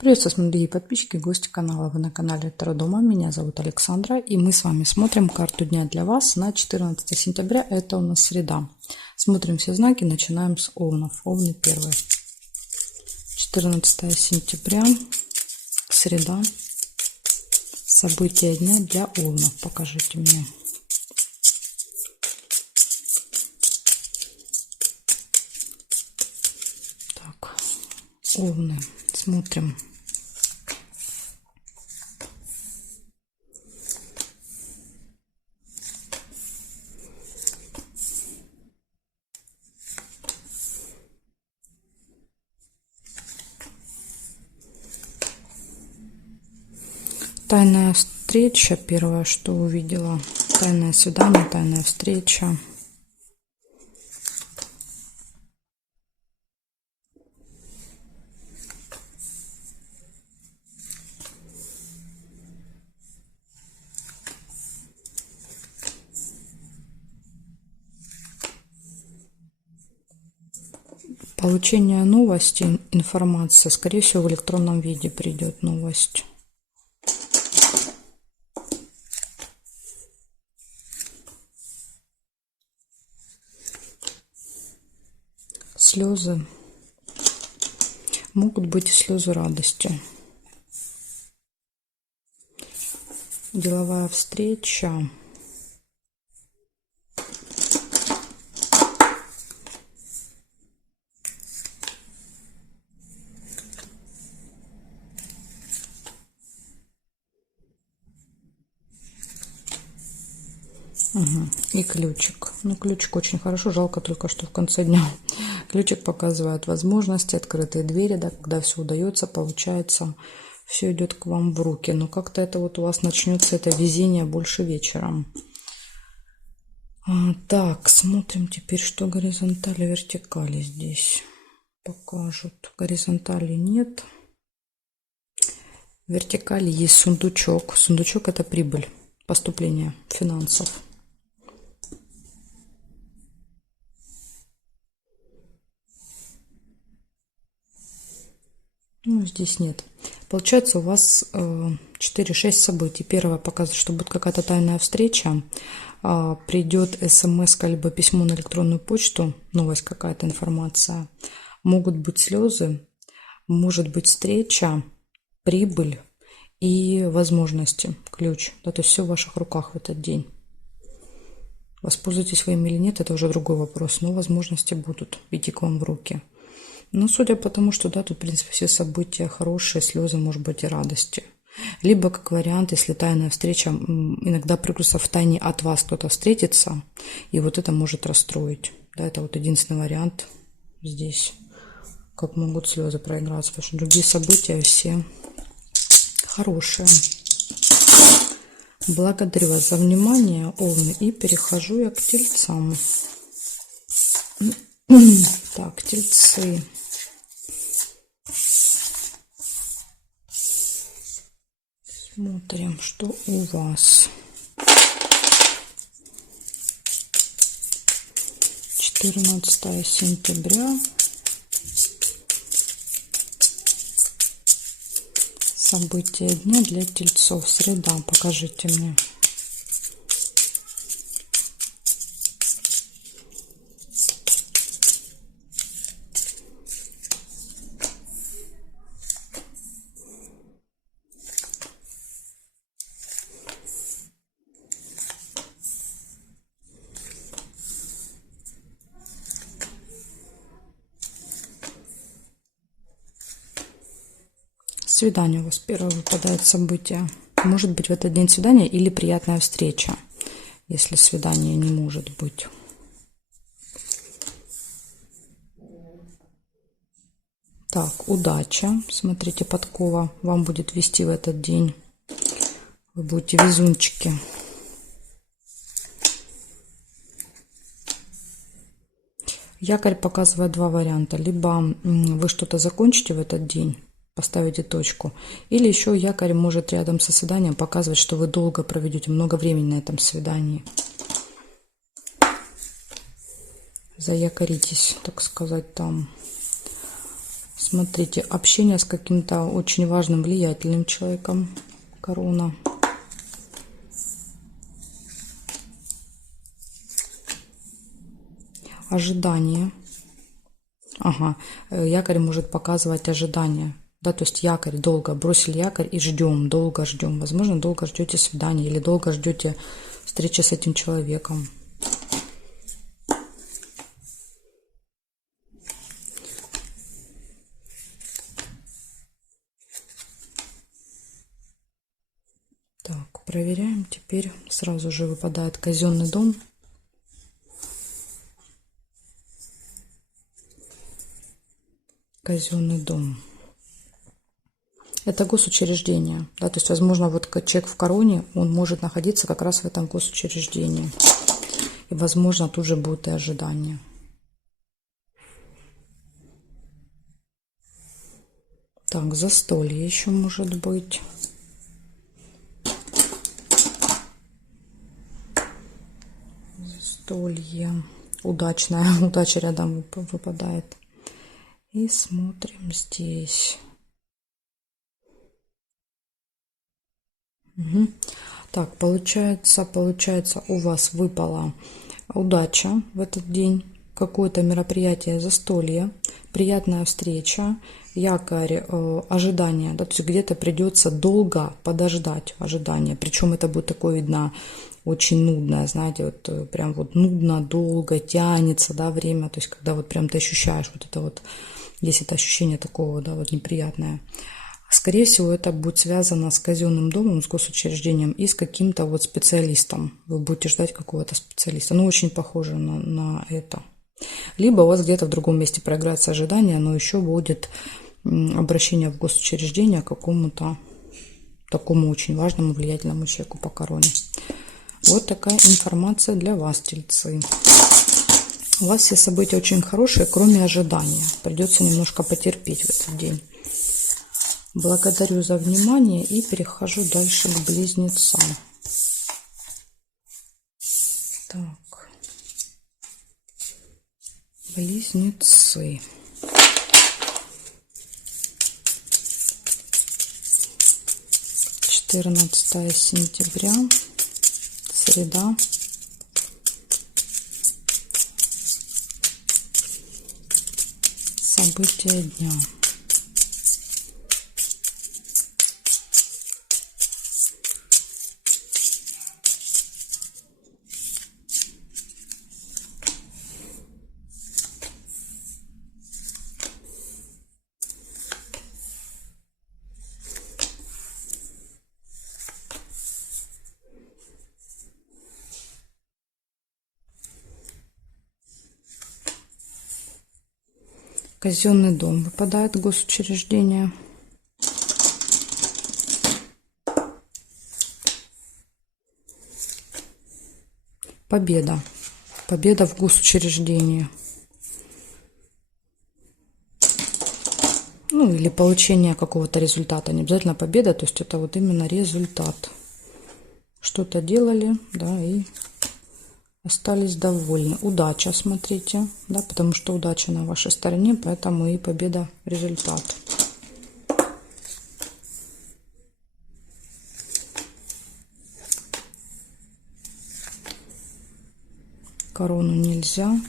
Приветствую, дорогие подписчики, гости канала. Вы на канале Таро Дома. Меня зовут Александра. И мы с вами смотрим карту дня для вас на 14 сентября. Это у нас среда. Смотрим все знаки. Начинаем с Овнов. Овны первые. 14 сентября. Среда. События дня для Овнов. Покажите мне. Так. Овны. Смотрим. Тайная встреча. Первое, что увидела. Тайное свидание, тайная встреча. Получение новости, информация. Скорее всего, в электронном виде придет новость. Слезы. Могут быть и слезы радости. Деловая встреча. И ключик. Ну, ключик очень хорошо. Жалко только, что в конце дня. Ключик показывает возможности, открытые двери, да, когда все удается, получается, все идет к вам в руки. Но как-то это вот у вас начнется, это везение больше вечером. Так, смотрим теперь, что горизонтали, вертикали здесь покажут. Горизонтали нет. В вертикали есть сундучок. Сундучок — это прибыль, поступление финансов. Ну, здесь нет. Получается, у вас 4-6 событий. Первое показывает, что будет какая-то тайная встреча. Придет смс, либо письмо на электронную почту, новость какая-то, информация. Могут быть слезы, может быть встреча, прибыль и возможности, ключ. Да, то есть все в ваших руках в этот день. Воспользуетесь вы им или нет, это уже другой вопрос. Но возможности будут идти к вам в руки. Ну, судя по тому, что, да, тут, в принципе, все события хорошие, слезы, может быть, и радости. Либо, как вариант, если тайная встреча, иногда просто в тайне от вас кто-то встретится, и вот это может расстроить. Да, это вот единственный вариант здесь, как могут слезы проиграться, потому что другие события все хорошие. Благодарю вас за внимание, Овны, и перехожу я к Тельцам. Так, Тельцы. Смотрим, что у вас. 14 сентября. События дня для Тельцов. Среда. Покажите мне. Свидание у вас первое выпадает событие. Может быть в этот день свидание или приятная встреча, если свидание не может быть. Так, удача. Смотрите, подкова вам будет вести в этот день. Вы будете везунчики. Якорь показывает два варианта. Либо вы что-то закончите в этот день, поставите точку. Или еще якорь может рядом со свиданием показывать, что вы долго проведете, много времени на этом свидании. заякоритесь, так сказать, там. Смотрите, общение с каким-то очень важным, влиятельным человеком. Корона. Ожидание. Ага, якорь может показывать ожидание. Да, то есть якорь, долго бросили якорь и ждем, долго ждем. Возможно, долго ждете свидания или долго ждете встречи с этим человеком. Так, проверяем. Теперь сразу же выпадает казенный дом. Казенный дом. Это госучреждение, да, то есть, возможно, вот человек в короне, он может находиться как раз в этом госучреждении. И, возможно, тут же будут и ожидания. Так, застолье еще может быть. Застолье. Удачная, удача рядом выпадает. И смотрим здесь. Угу. Так, получается, у вас выпала удача в этот день, какое-то мероприятие, застолье, приятная встреча, якорь, ожидание, да, то есть где-то придется долго подождать ожидание, причем это будет такое, видно, очень нудное, знаете, вот прям вот нудно, долго, тянется, да, время, то есть когда вот прям ты ощущаешь вот это вот, есть это ощущение такого, да, вот неприятное. Скорее всего, это будет связано с казенным домом, с госучреждением и с каким-то вот специалистом. Вы будете ждать какого-то специалиста. Ну, очень похоже на это. Либо у вас где-то в другом месте проиграется ожидание, но еще будет обращение в госучреждение к какому-то такому очень важному, влиятельному человеку по короне. Вот такая информация для вас, тельцы. У вас все события очень хорошие, кроме ожидания. Придется немножко потерпеть в этот день. Благодарю за внимание и перехожу дальше к близнецам. Так. Близнецы. Четырнадцатое сентября. Среда. События дня. Казенный дом выпадает, госучреждение. Победа. Победа в госучреждении. Ну, или получение какого-то результата. Не обязательно победа, то есть это вот именно результат. Что-то делали, да, и остались довольны. Удача, смотрите, да, потому что удача на вашей стороне, поэтому и победа, результат. Корону нельзя.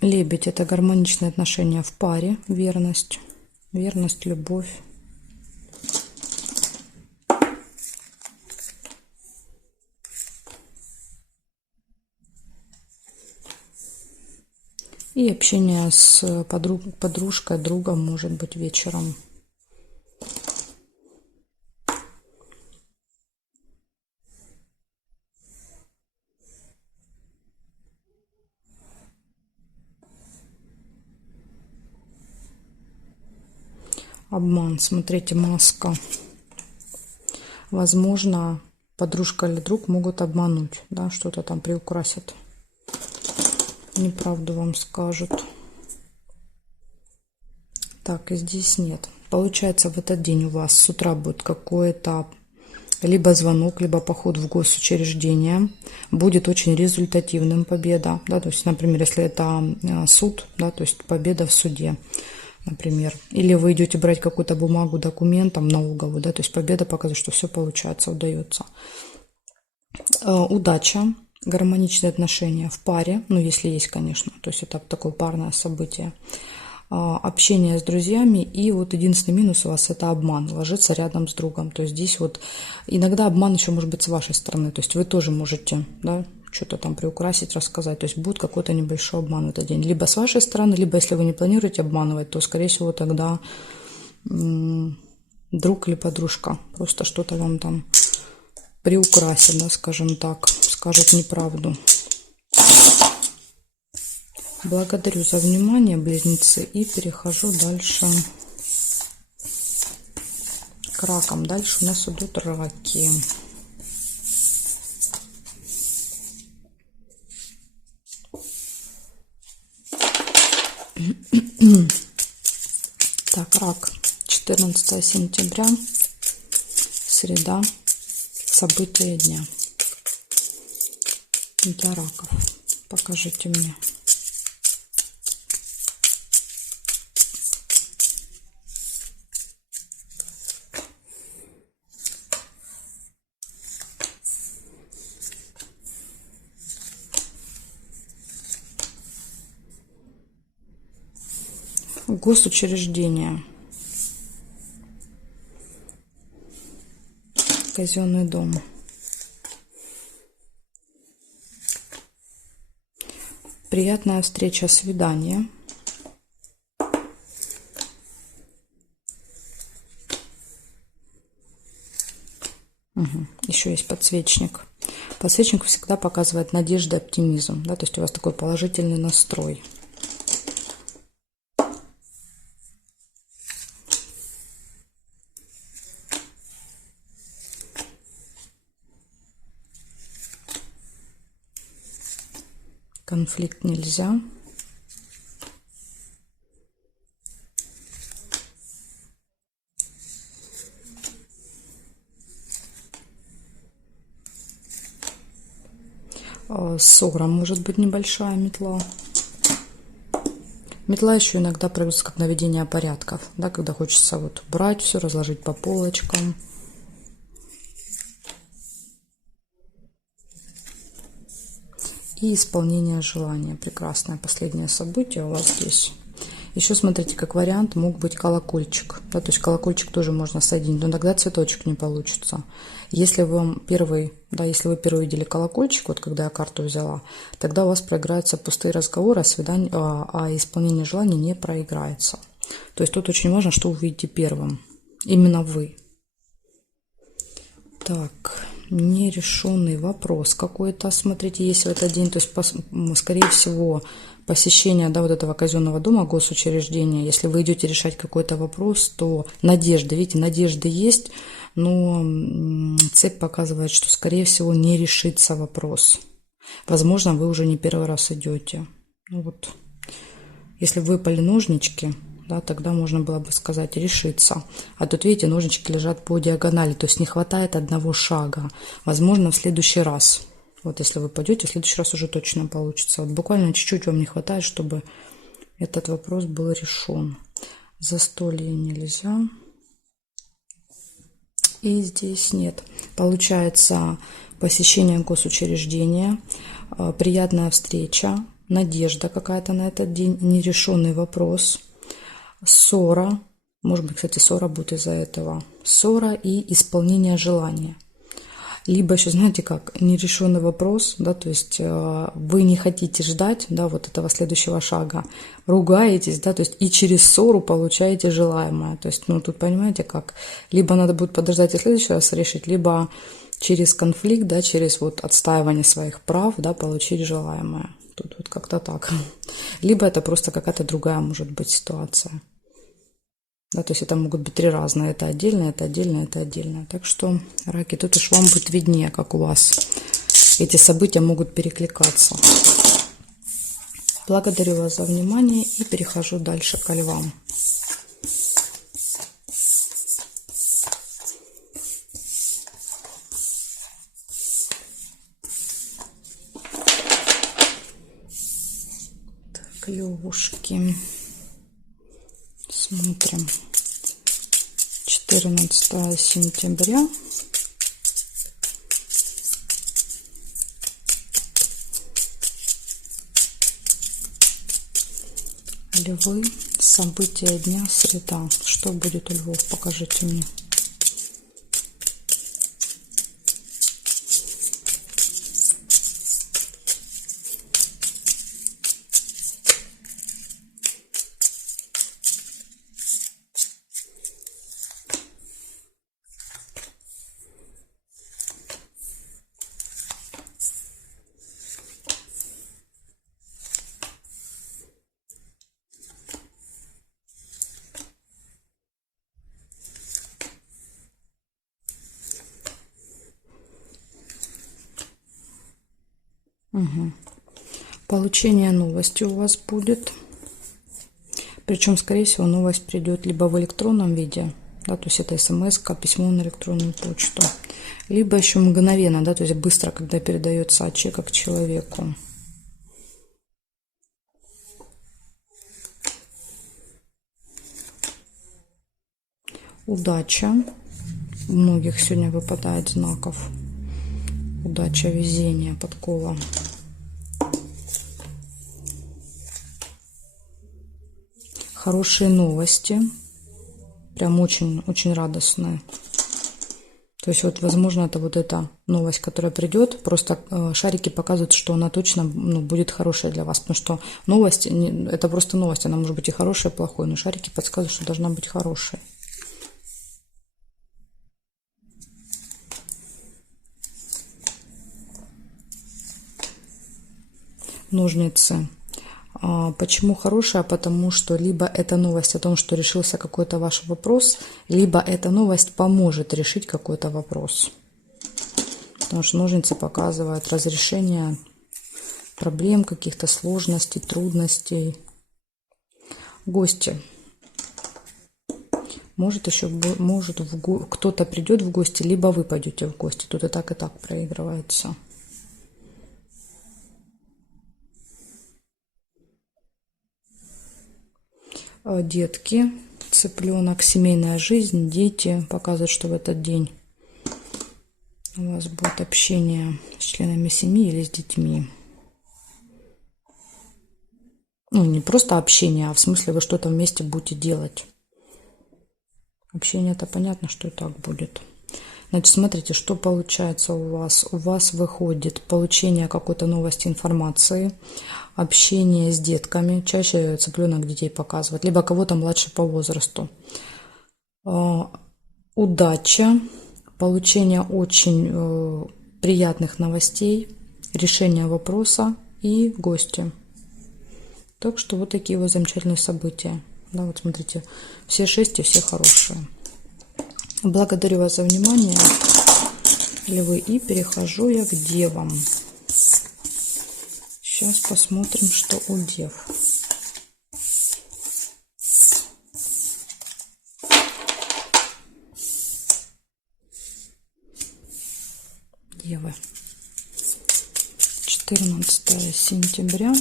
Лебедь — это гармоничные отношения в паре, верность, верность, любовь. И общение с подружкой, другом, может быть, вечером. Обман, смотрите, маска. Возможно, подружка или друг могут обмануть, да, что-то там приукрасят. Неправду вам скажут. Так, и здесь нет. Получается, в этот день у вас с утра будет какой-то либо звонок, либо поход в госучреждение. Будет очень результативным победа. Да, то есть, например, если это суд, да, то есть победа в суде, например. Или вы идете брать какую-то бумагу, документ, там, налоговую, да, то есть победа показывает, что все получается, удается. Удача, гармоничные отношения в паре, ну, если есть, конечно, то есть это такое парное событие. Общение с друзьями, и вот единственный минус у вас это обман, ложиться рядом с другом. То есть здесь вот иногда обман еще может быть с вашей стороны, то есть вы тоже можете, да, что-то там приукрасить, рассказать, то есть будет какой-то небольшой обман в этот день, либо с вашей стороны, либо если вы не планируете обманывать, то скорее всего тогда друг или подружка просто что-то вам там приукрасит, да, скажем так, скажет неправду. Благодарю за внимание, близнецы, и перехожу дальше к ракам. Дальше у нас идут раки. Так, рак. 14 сентября, среда, события дня. Для раков. Покажите мне. Госучреждение. Казенный дом. Приятная встреча, свидание. Еще есть подсвечник. Подсвечник всегда показывает надежду, оптимизм. Да? То есть у вас такой положительный настрой. Конфликт нельзя. Ссора может быть небольшая, метла. Метла еще иногда проявляется как наведение порядков, да, когда хочется вот убрать все, разложить по полочкам. И исполнение желания. Прекрасное последнее событие у вас здесь. Еще смотрите, как вариант мог быть колокольчик. Да, то есть колокольчик тоже можно соединить, но тогда цветочек не получится. Если вам первый, да, если вы первый видели колокольчик, вот когда я карту взяла, тогда у вас проиграются пустые разговоры, а исполнение желаний не проиграется. То есть тут очень важно, что вы видите первым. Именно вы. Так, нерешенный вопрос какой-то, смотрите, есть в этот день, то есть, скорее всего, посещение, да, вот этого казенного дома, госучреждения, если вы идете решать какой-то вопрос, то надежды, видите, надежды есть, но цепь показывает, что, скорее всего, не решится вопрос. Возможно, вы уже не первый раз идете. Ну, вот. Если выпали ножнички, да, тогда можно было бы сказать решиться. А тут, видите, ножнички лежат по диагонали, то есть не хватает одного шага. Возможно, в следующий раз. Вот если вы пойдете, в следующий раз уже точно получится. Вот буквально чуть-чуть вам не хватает, чтобы этот вопрос был решен. Застолье нельзя. И здесь нет. Получается посещение госучреждения, приятная встреча, надежда какая-то на этот день, нерешенный вопрос, ссора. Может быть, кстати, ссора будет из-за этого. Ссора и исполнение желания. Либо еще, знаете как, нерешенный вопрос, да, то есть вы не хотите ждать, да, вот этого следующего шага, ругаетесь, да, то есть и через ссору получаете желаемое. То есть, ну, тут понимаете как, либо надо будет подождать и в следующий раз решить, либо через конфликт, да, через вот отстаивание своих прав, да, получить желаемое. Тут вот как-то так. Либо это просто какая-то другая может быть ситуация. Да, то есть это могут быть три разные. Это отдельно, это отдельно, это отдельно. Так что, раки, тут уж вам будет виднее, как у вас эти события могут перекликаться. Благодарю вас за внимание и перехожу дальше к львам. Клювушки. Смотрим. 14 сентября. Львы. События дня. Среда. Что будет у львов? Покажите мне. Угу. Получение новости у вас будет. Причем, скорее всего, новость придет либо в электронном виде, да, то есть это смс-ка, письмо на электронную почту, либо еще мгновенно, да, то есть быстро, когда передается от человека к человеку. Удача. У многих сегодня выпадает знаков. Удача, везение, подкова. Хорошие новости. Прям очень радостные. То есть вот, возможно, это вот эта новость, которая придет. Просто шарики показывают, что она точно будет хорошая для вас. Потому что новость, это просто новость. Она может быть и хорошая, и плохой. Но шарики подсказывают, что должна быть хорошей. Ножницы. Почему хорошая? Потому что либо это новость о том, что решился какой-то ваш вопрос, либо эта новость поможет решить какой-то вопрос. Потому что ножницы показывают разрешение проблем, каких-то сложностей, трудностей. Гости. Может еще, кто-то придет в гости, либо вы пойдете в гости. Тут и так проигрывается. Детки, цыпленок, семейная жизнь, дети. Показывают, что в этот день у вас будет общение с членами семьи или с детьми. Ну, не просто общение, а в смысле вы что-то вместе будете делать. Общение, это понятно, что и так будет. Значит, смотрите, что получается у вас. У вас выходит получение какой-то новости, информации, общение с детками. Чаще цыпленок детей показывает, либо кого-то младше по возрасту. Удача, получение очень приятных новостей, решение вопроса и гости. Так что вот такие вот замечательные события. Да, вот смотрите, все 6 и все хорошие. Благодарю вас за внимание, львы, и перехожу я к девам. Сейчас посмотрим, что у дев. Девы. 14 сентября.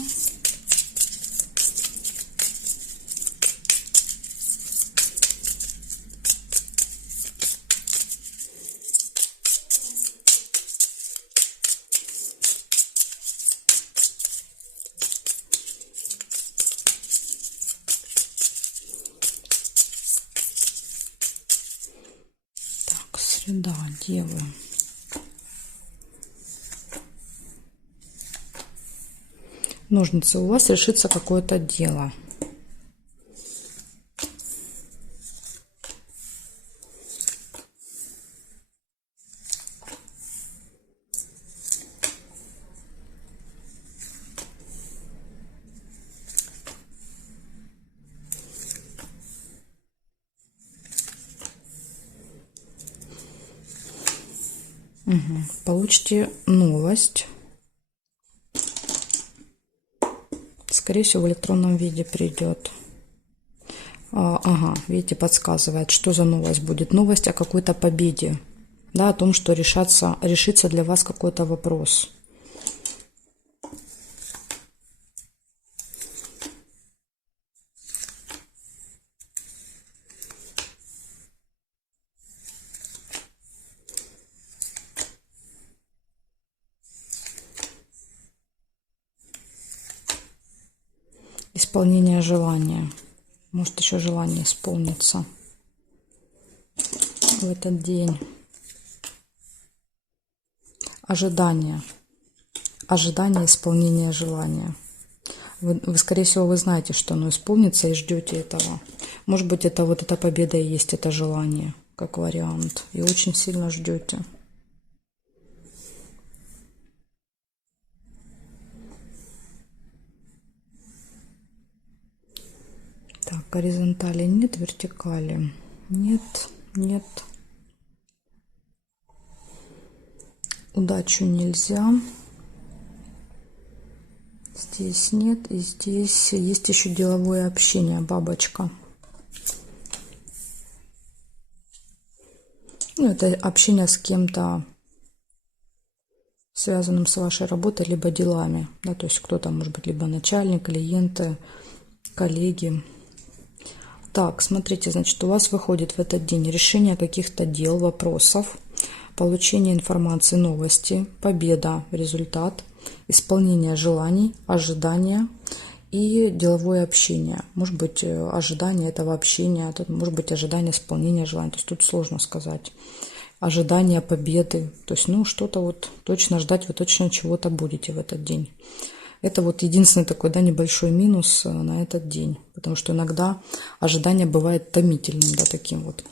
Среда, девы. Ножницы. У вас решится какое-то дело. Получите новость. Скорее всего, в электронном виде придет. Ага, видите, подсказывает, что за новость будет. Новость о какой-то победе. Да, о том, что решится для вас какой-то вопрос. исполнение желания. Может еще желание исполнится в этот день. Ожидание. Ожидание исполнения желания. Вы, скорее всего, вы знаете, что оно исполнится и ждете этого. Может быть, это вот эта победа и есть это желание, как вариант. И очень сильно ждете. Так, горизонтали нет, вертикали нет, нет. Удачу нельзя. Здесь нет. И здесь есть еще деловое общение, бабочка. Ну, это общение с кем-то, связанным с вашей работой, либо делами. Да, то есть кто-то, может быть, либо начальник, клиенты, коллеги. Так, смотрите, значит, у вас выходит в этот день решение каких-то дел, вопросов, получение информации, новости, победа, результат, исполнение желаний, ожидания и деловое общение. Может быть, ожидание этого общения, может быть, ожидание исполнения желаний. То есть тут сложно сказать. Ожидание победы. То есть, ну, что-то вот точно ждать, вы точно чего-то будете в этот день. Это вот единственный такой, да, небольшой минус на этот день. Потому что иногда ожидание бывает томительным, да, таким вот.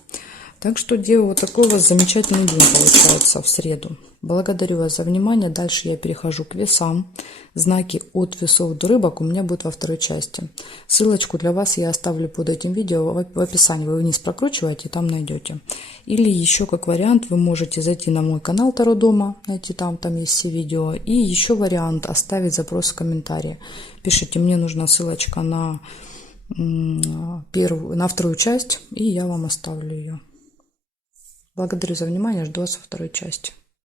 Так что, Дева, вот такой у вас замечательный день получается в среду. Благодарю вас за внимание. Дальше я перехожу к весам. Знаки от весов до рыбок у меня будут во второй части. Ссылочку для вас я оставлю под этим видео в описании. Вы вниз прокручиваете, там найдете. Или еще как вариант вы можете зайти на мой канал Таро Дома, найти там есть все видео. И еще вариант оставить запрос в комментарии. Пишите, мне нужна ссылочка на вторую часть, и я вам оставлю ее. Благодарю за внимание, жду вас во второй части.